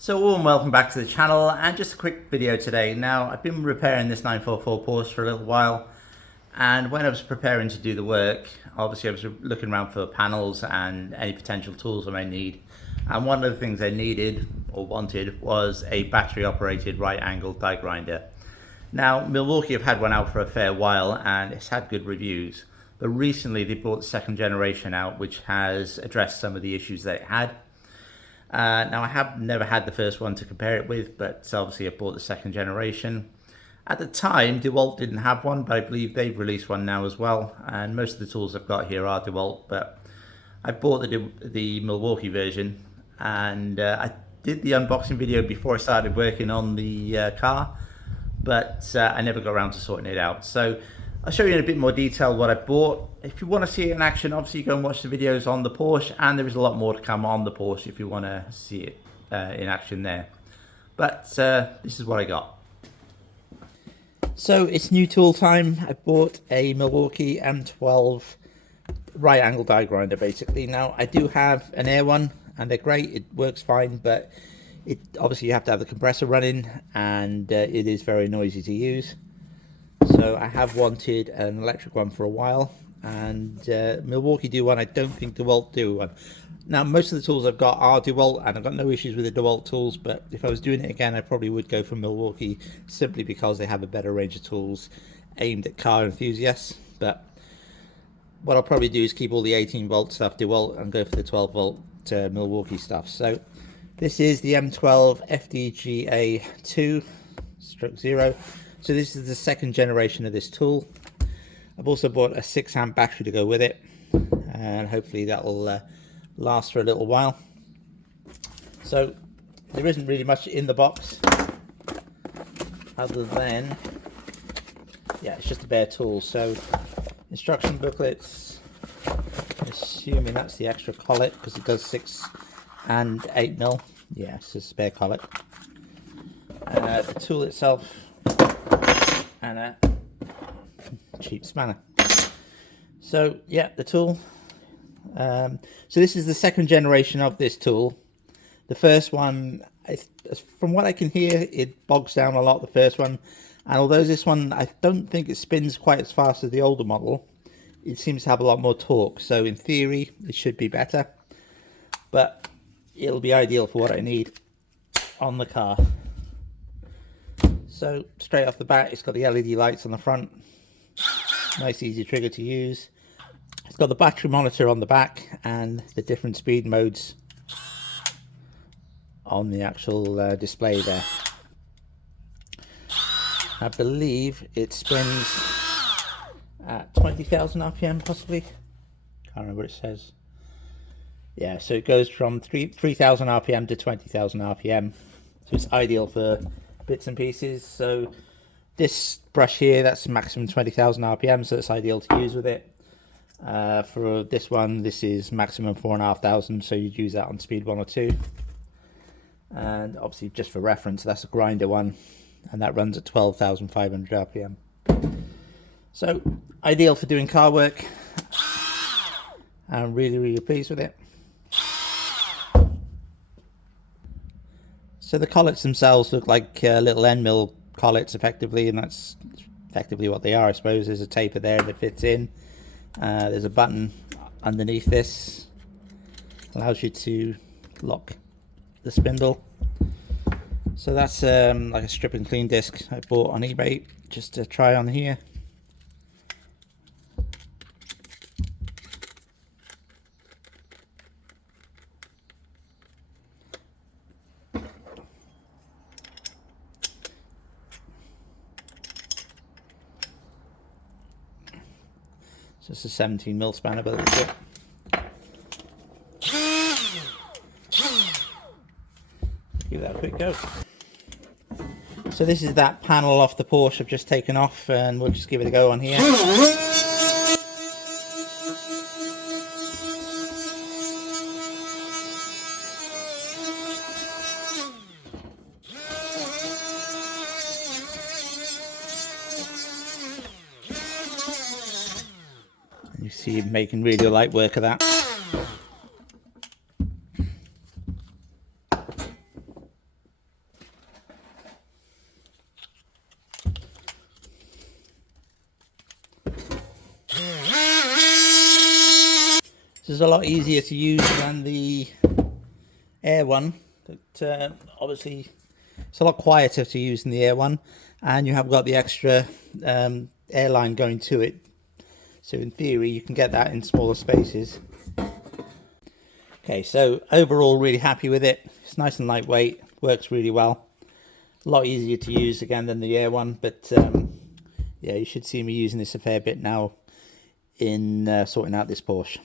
So warm welcome back to the channel, and just a quick video today. Now, I've been repairing this 944 Porsche for a little while, and when I was preparing to do the work, obviously I was looking around for panels and any potential tools I may need. And one of the things I needed or wanted was a battery operated right angle die grinder. Now, Milwaukee have had one out for a fair while and it's had good reviews, but recently they brought the second generation out, which has addressed some of the issues that it had. Now, I have never had the first one to compare it with, but obviously I bought the second generation. At the time, DeWalt didn't have one, but I believe they've released one now as well. And most of the tools I've got here are DeWalt, but I bought the Milwaukee version, and I did the unboxing video before I started working on the car, but I never got around to sorting it out. So I'll show you in a bit more detail what I bought. If you want to see it in action, obviously go and watch the videos on the Porsche, and there is a lot more to come on the Porsche if you want to see it in action there. But this is what I got. So it's new tool time. I bought a Milwaukee M12 right angle die grinder basically. Now, I do have an air one and they're great, it works fine, but it obviously you have to have the compressor running, and it is very noisy to use. So I have wanted an electric one for a while, and Milwaukee do one. I don't think DeWalt do one. Now, most of the tools I've got are DeWalt, and I've got no issues with the DeWalt tools, but if I was doing it again, I probably would go for Milwaukee, simply because they have a better range of tools aimed at car enthusiasts. But what I'll probably do is keep all the 18-volt stuff DeWalt and go for the 12-volt Milwaukee stuff. So this is the M12 FDGA2-0. So this is the second generation of this tool. I've also bought a 6-amp battery to go with it, and hopefully that will last for a little while. So there isn't really much in the box other than, yeah, it's just a bare tool. So instruction booklets, I'm assuming that's the extra collet because it does 6 and 8mm. Yeah, it's a spare collet. The tool itself, and a cheap spanner. So yeah, the tool. So this is the second generation of this tool. The first one, from what I can hear, it bogs down a lot, the first one. And although this one, I don't think it spins quite as fast as the older model, it seems to have a lot more torque. So in theory, it should be better. But it'll be ideal for what I need on the car. So straight off the bat, it's got the LED lights on the front. Nice easy trigger to use. It's got the battery monitor on the back and the different speed modes on the actual display there. I believe it spins at 20,000 RPM possibly. Can't remember what it says. Yeah, so it goes from 3,000 RPM to 20,000 RPM. So it's ideal for bits and pieces. So this brush here, that's maximum 20,000 RPM, so it's ideal to use with it. For this one, this is maximum 4,500, so you'd use that on speed 1 or 2. And obviously, just for reference, that's a grinder one, and that runs at 12,500 RPM. So ideal for doing car work. I'm really pleased with it. So the collets themselves look like little end mill collets effectively, and that's effectively what they are, I suppose. There's a taper there that fits in. There's a button underneath this, allows you to lock the spindle. So that's like a strip and clean disc I bought on eBay just to try on here. So it's a 17mm spanner, but that's it. Give that a quick go. So this is that panel off the Porsche I've just taken off, and we'll just give it a go on here. You see him making really light work of that. This is a lot easier to use than the Air one, but obviously it's a lot quieter to use than the Air one, and you have got the extra air line going to it. So in theory, you can get that in smaller spaces. Okay, so overall, really happy with it. It's nice and lightweight, works really well. A lot easier to use again than the Air one, but yeah, you should see me using this a fair bit now in sorting out this Porsche.